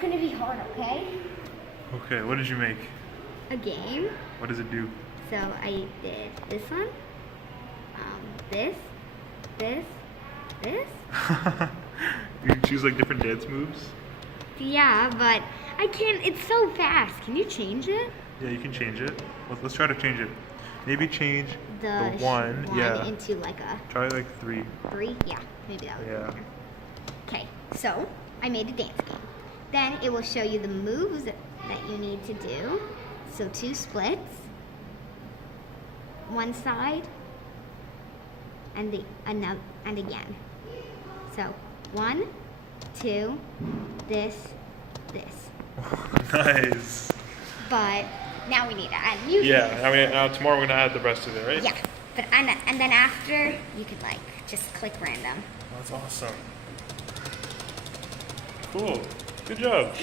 gonna be hard, okay? Okay, what did you make? A game. What does it do? So I did this one, this, this. You choose like different dance moves? Yeah, but I can't, it's so fast. Can you change it? Yeah, you can change it. Let's try to change it. Maybe change the one, into like a try like 3. 3? Yeah, maybe that would be Yeah. better. Okay, so I made a dance game. Then it will show you the moves that you need to do. So 2 splits, one side, and another, and again. So 1, 2, this. Nice. But now we need to add music. Yeah, I mean, now tomorrow we're gonna add the rest of it, right? Yeah, but and then after you could like just click random. That's awesome. Cool. Good job.